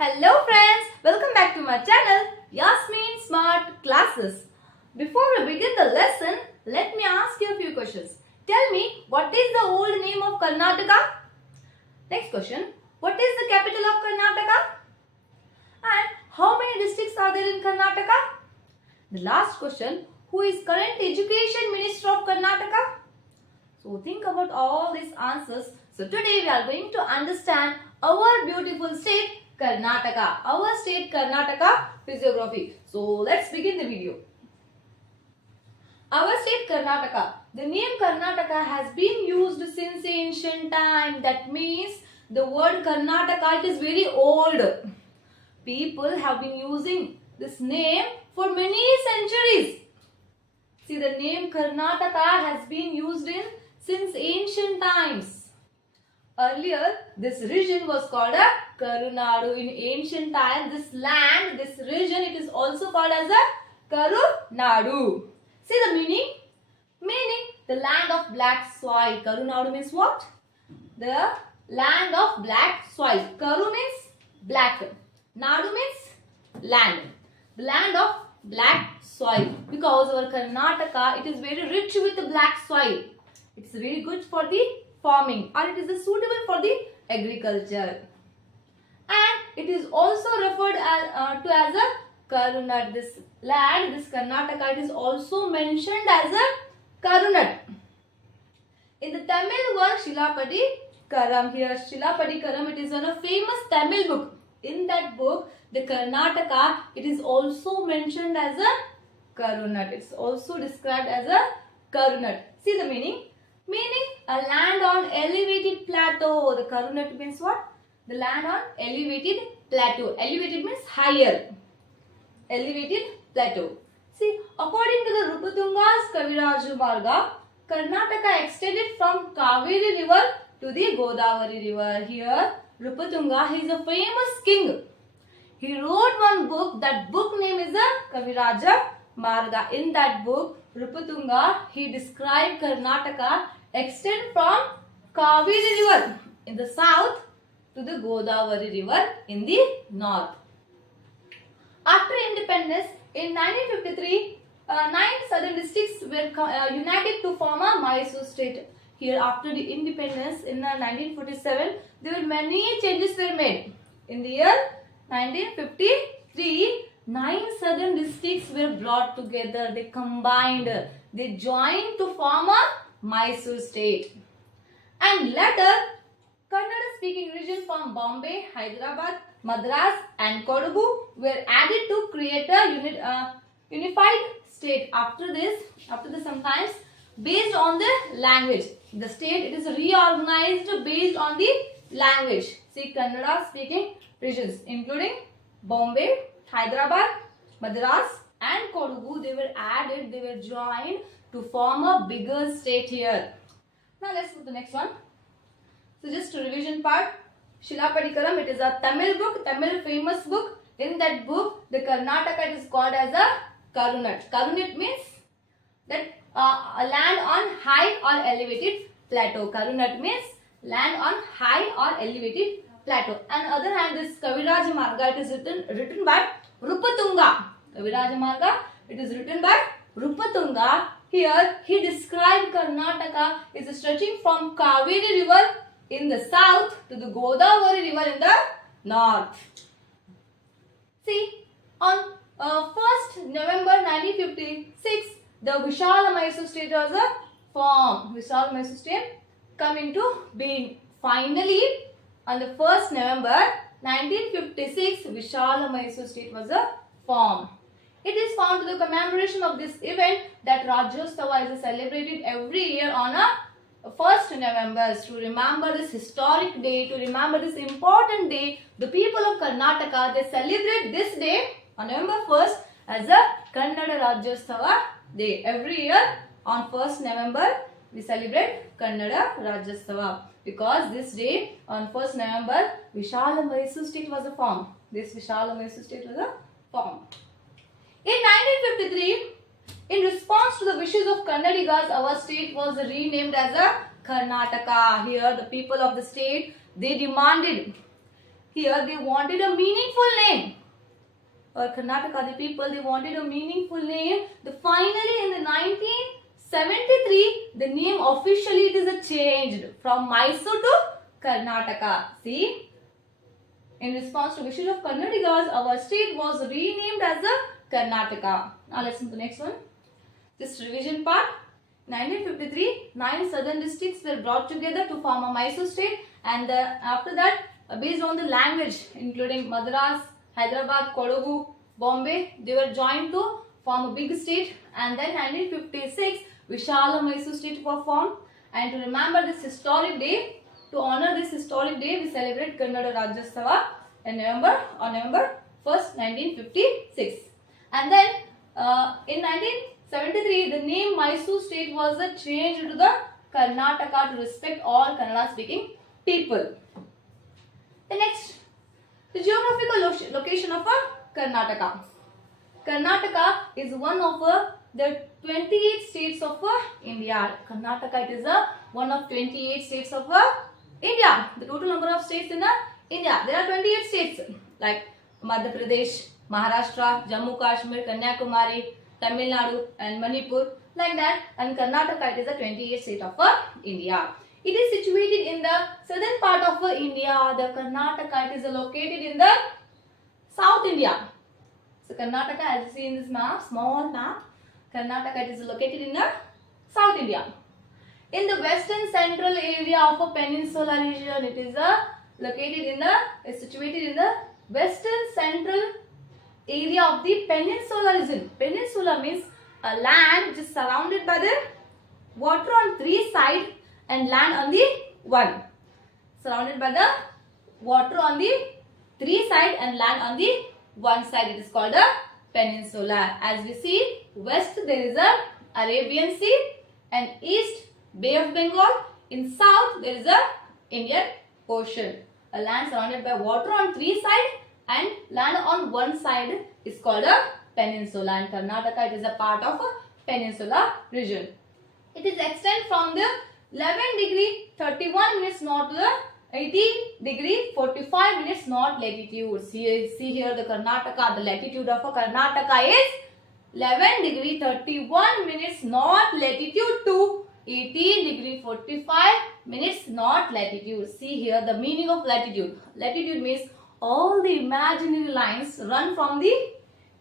Hello friends, welcome back to my channel Yasmin Smart Classes. Before we begin the lesson, let me ask you a few questions. Tell me, what is the old name of Karnataka? Next question, what is the capital of Karnataka? And how many districts are there in Karnataka? The last question, who is current education minister of Karnataka? So think about all these answers. So today we are going to understand our beautiful state Karnataka, our state Karnataka physiography. So let's begin the video. Our state Karnataka. The name Karnataka has been used since ancient time. That means the word Karnataka, it is very old. People have been using this name for many centuries. See, the name Karnataka has been used since ancient times. Earlier, this region was called a Karunadu. In ancient time, this land, this region, it is also called as a Karunadu. See the meaning? Meaning, the land of black soil. Karunadu means what? The land of black soil. Karu means black. Nadu means land. The land of black soil. Because our Karnataka, it is very rich with the black soil. It's very good for the farming, or it is suitable for the agriculture. And it is also referred to as a Karunad. This land, this Karnataka, it is also mentioned as a Karunad. In the Tamil word Shilapadi Karam, here Shilapadi Karam, it is on a famous Tamil book. In that book, the Karnataka, it is also mentioned as a Karunad. It's also described as a Karunad. See the meaning? Meaning a land on elevated plateau. The Karunad means what? The land on elevated plateau. Elevated means higher. Elevated plateau. See, according to the Rupatunga's Kaviraju Marga, Karnataka extended from Kaveri river to the Godavari river. Here, Rupatunga, he is a famous king. He wrote one book. That book name is a Kaviraja Marga. In that book, Rupatunga, he described Karnataka extend from Kaveri river in the south to the Godavari river in the north. After independence in 1953, 9 southern districts were united to form a Mysore state. Here, after the independence in 1947, there were many changes were made. In the year 1953, 9 southern districts were brought together. They combined. They joined to form a Mysore state. And later, Kannada speaking region from Bombay, Hyderabad, Madras and Kodagu were added to create a unified state. After this sometimes based on the language. The state, it is reorganized based on the language. See, Kannada speaking regions including Bombay, Hyderabad, Madras and Kodagu, they were added, they were joined to form a bigger state here. Now let's go to the next one. So just to revision part, Shilapadikaram, it is a Tamil book, Tamil famous book. In that book, the Karnataka is called as a Karunad. Karunad means that a land on high or elevated plateau. Karunad means land on high or elevated plateau. On the other hand, this Kaviraja Marga, it is written by Rupatunga. Kaviraja Marga, it is written by Rupatunga. Here, he described Karnataka is stretching from Kaveri river in the south to the Godavari river in the north. See, on 1st November 1956, the Vishala Mysore state was formed. Vishala Mysore state come into being. Finally, on the 1st November 1956, Vishala Mysore state was formed. It is found to the commemoration of this event that Rajyotsava is celebrated every year on a 1st November. To remember this historic day, to remember this important day, the people of Karnataka, they celebrate this day on November 1st as a Kannada Rajyotsava day. Every year on 1st November, we celebrate Kannada Rajyotsava because this day on 1st November, Vishala Mysore state was formed. This Vishala Mysore state was formed. In 1953, in response to the wishes of Kannadigas, our state was renamed as a Karnataka. Here, the people of the state, they demanded Here they wanted a meaningful name. Karnataka, the people, they wanted a meaningful name. Finally, in the 1973, the name officially it is changed from Mysore to Karnataka. See, in response to wishes of Kannadigas, our state was renamed as a Karnataka. Now let's move to the next one. This revision part. 1953, 9 southern districts were brought together to form a Mysore state, and after that, based on the language, including Madras, Hyderabad, Kodagu, Bombay, they were joined to form a big state. And then 1956, Vishala Mysore state was formed. And to remember this historic day, to honor this historic day, we celebrate Kannada Rajyotsava on November 1st, 1956. And then in 1973, the name Mysore state was changed to the Karnataka to respect all Kannada speaking people. The next, the geographical location of Karnataka. Karnataka is one of the 28 states of India. Karnataka, it is one of 28 states of India. The total number of states in India, there are 28 states like Madhya Pradesh, Maharashtra, Jammu Kashmir, Kanyakumari, Tamil Nadu and Manipur, like that. And Karnataka, it is the 28th state of India. It is situated in the southern part of India. The Karnataka, it is located in the South India. So Karnataka, as you see in this map, small map, Karnataka, it is located in the South India. In the western central area of a peninsula region, it is situated in the western central area of the peninsula region. Peninsula means a land which is surrounded by the water on 3 sides and land on the 1. Surrounded by the water on the 3 sides and land on the 1 side. It is called a peninsula. As we see, west there is a Arabian Sea, and east Bay of Bengal. In south there is a Indian Ocean. A land surrounded by water on 3 sides and land on 1 side is called a peninsula. And Karnataka, it is a part of a peninsula region. It is extend from the 11 degree 31 minutes north to the 18 degree 45 minutes north latitude. See here the Karnataka, the latitude of Karnataka is 11 degree 31 minutes north latitude to 18 degree 45 minutes north latitude. See here the meaning of latitude. Latitude means all the imaginary lines run from the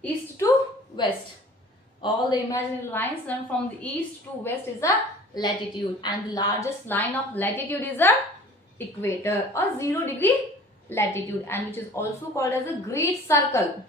east to west. All the imaginary lines run from the east to west is a latitude, and the largest line of latitude is a equator or 0 degree latitude, and which is also called as a great circle.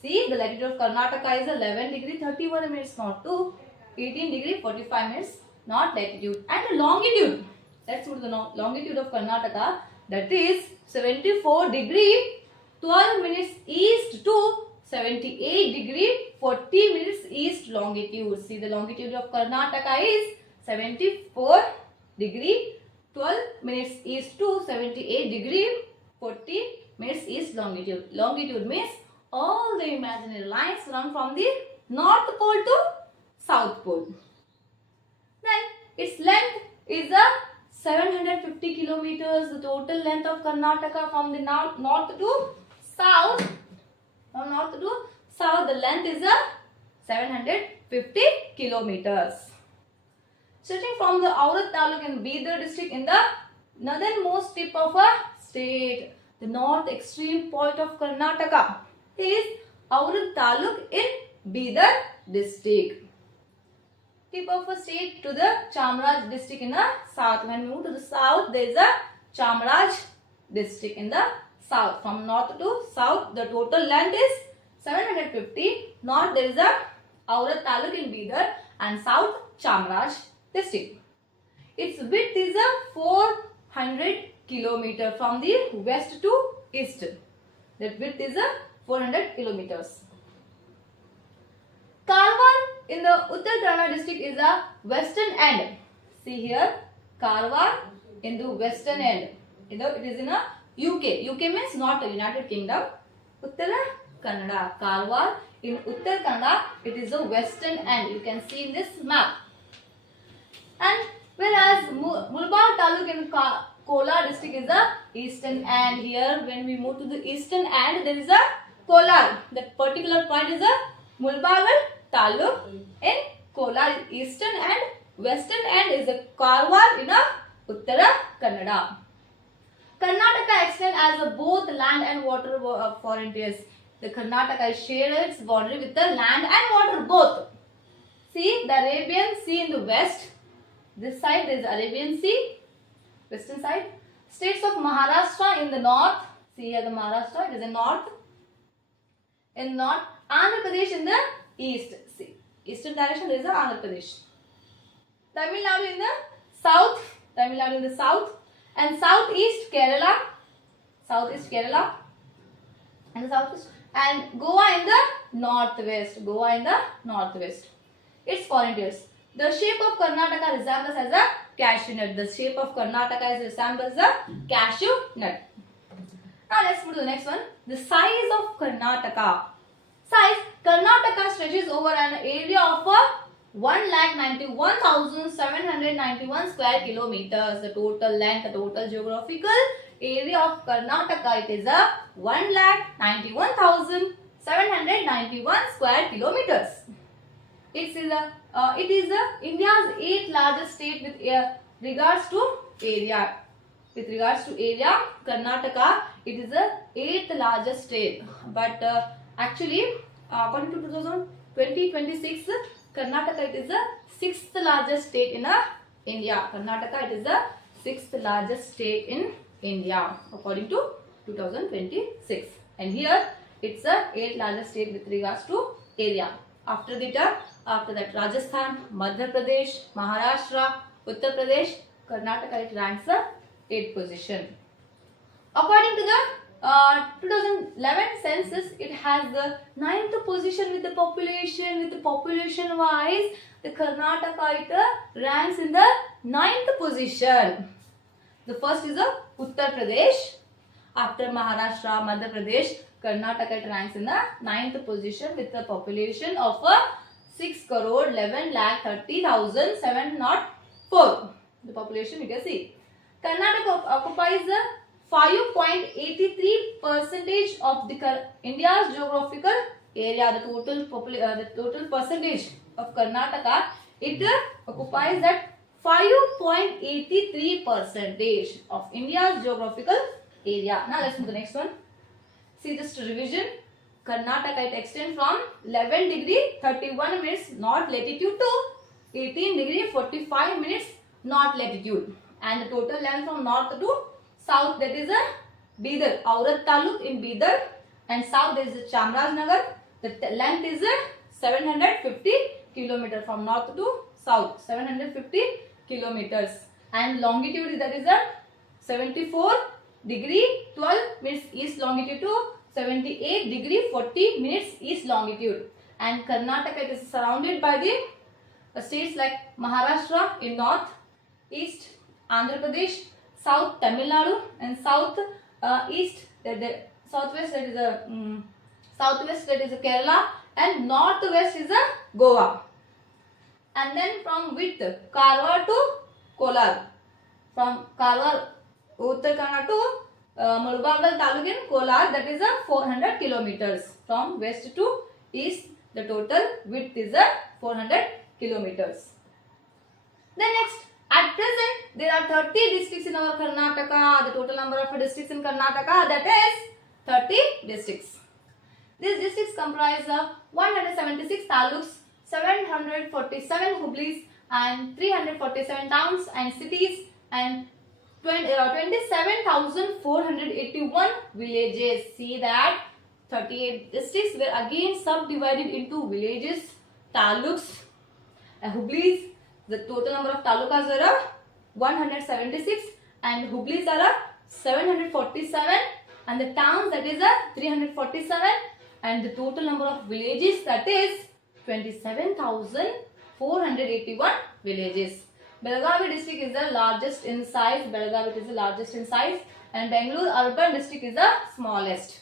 See, the latitude of Karnataka is 11 degree 31 minutes north to 18 degree 45 minutes north latitude. And the longitude, let's move to the longitude of Karnataka, that is 74 degree 12 minutes east to 78 degree 40 minutes east longitude. See, the longitude of Karnataka is 74 degree 12 minutes east to 78 degree 40 minutes east longitude. Longitude means all the imaginary lines run from the north pole to south pole. Then its length is 750 kilometers. The total length of Karnataka from the north to south. From north to south, the length is 750 kilometers. Stretching from the Aurad Taluk in Bidar district in the northernmost tip of a state. The north extreme point of Karnataka is Aurad Taluk in Bidar district. Tip of a state to the Chamraj district in the south. When we move to the south, there is a Chamraj district in the south. From north to south, the total length is 750. North there is a Aurad Taluk in Bidar, and south Chamraj district. Its width is 400 kilometer from the west to east. That width is 400 kilometers. Karwar in the Uttar Kannada district is a western end. See here, Karwar in the western end. It is in a UK. UK means not a United Kingdom. Uttar Kannada. Karwar in Uttar Kannada, it is the western end. You can see in this map. And whereas Mulbag Taluk in Kolar district is the eastern end. Here when we move to the eastern end, there is a Kolar. That particular point is a Mulbagal Taluk in Kolar. Eastern and western end is a Karwar in a Uttara Kannada. Karnataka extends as a both land and water frontiers. The Karnataka shares its boundary with the land and water both. See the Arabian Sea in the west. This side there is Arabian Sea, western side. States of Maharashtra in the north. See here the Maharashtra, it is in north. In north, Andhra Pradesh in the east. See, eastern direction there is a Andhra Pradesh. Tamil Nadu in the south. Tamil Nadu in the south. And southeast Kerala. Southeast Kerala. And the southeast. And Goa in the northwest. Goa in the northwest. Its frontiers. The shape of Karnataka resembles as a cashew nut. The shape of Karnataka resembles a cashew nut. Now let's move to the next one. The size of Karnataka. Size. Karnataka stretches over an area of 1,91,791 square kilometers. The total length, the total geographical area of Karnataka, it is a 1,91,791 square kilometers. It is India's 8th largest state with regards to area. With regards to area, Karnataka, it is the 8th largest state. But actually, according to 2026, Karnataka, it is the 6th largest state in India. Karnataka, it is the 6th largest state in India according to 2026. And here, it's the 8th largest state with regards to area. After that, Rajasthan, Madhya Pradesh, Maharashtra, Uttar Pradesh, Karnataka, it ranks the 8th position. According to the 2011 census, it has the 9th position with the population. With the population wise, the Karnataka, it ranks in the 9th position. The first is Uttar Pradesh. After Maharashtra, Madhya Pradesh, Karnataka, it ranks in the 9th position with the population of 6,11,30,704. The population you can see. Karnataka occupies 5.83% of the India's geographical area. The total percentage of Karnataka, it occupies that 5.83% of India's geographical area. Now let's move to the next one. See just revision. Karnataka, it extends from 11 degree 31 minutes north latitude to 18 degree 45 minutes north latitude. And the total length from north to south, that is a Bidar, Aurat Taluk in Bidar, and south there is a Chamarajanagar. The length is 750 kilometers from north to south, 750 kilometers, and longitude that is 74 degree 12 minutes east longitude to 78 degree 40 minutes east longitude. And Karnataka, it is surrounded by the states like Maharashtra in north, east Andhra Pradesh, south Tamil Nadu, and south east southwest that is southwest that is Kerala, and northwest is Goa. And then from width, Karwar to Kolar, from Karwar Uttarakhand to Mulbagal Taluk in Kolar, that is 400 kilometers. From west to east, the total width is 400 kilometers. Then next, at present, there are 30 districts in our Karnataka. The total number of districts in Karnataka, that is 30 districts. These districts comprise 176 taluks, 747 hublis, and 347 towns and cities, and 27,481 villages. See that 38 districts were again subdivided into villages, taluks, and hublis. The total number of talukas are 176 and hublis are 747, and the towns, that is 347, and the total number of villages, that is 27,481 villages. Belagavi district is the largest in size. Belagavi is the largest in size, and Bangalore urban district is the smallest.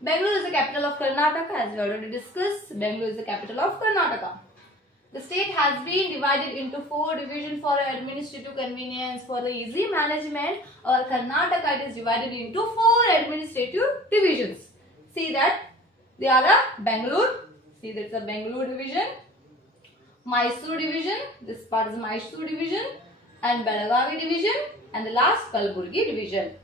Bangalore is the capital of Karnataka, as we already discussed. Bangalore is the capital of Karnataka. The state has been divided into 4 divisions for administrative convenience. For the easy management, our Karnataka is divided into 4 administrative divisions. See that they are a Bangalore. See, that's a Bangalore division, Mysore division. This part is Mysore division, and Belagavi division, and the last Kalburgi division.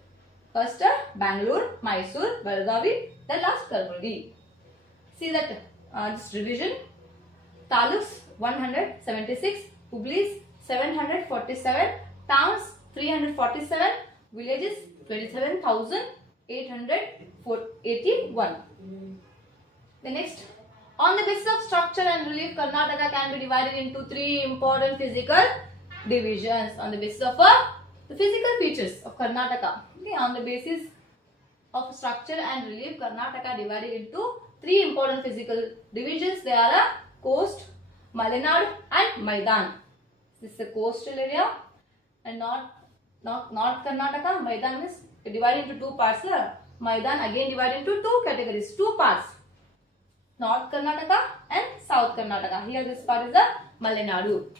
First Bangalore, Mysore, Belagavi, the last Kalburgi. See that this division. Taluks 176, Hublis 747, towns 347, villages 27,881. The next, on the basis of structure and relief, Karnataka can be divided into 3 important physical divisions. On the basis of the physical features of Karnataka. Okay, on the basis of structure and relief, Karnataka divided into 3 important physical divisions. They are a coast, Malenadu and Maidan. This is a coastal area, and North Karnataka. Maidan is divided into 2 parts. Maidan again divided into 2 categories, 2 parts. North Karnataka and South Karnataka. Here this part is the Malenadu.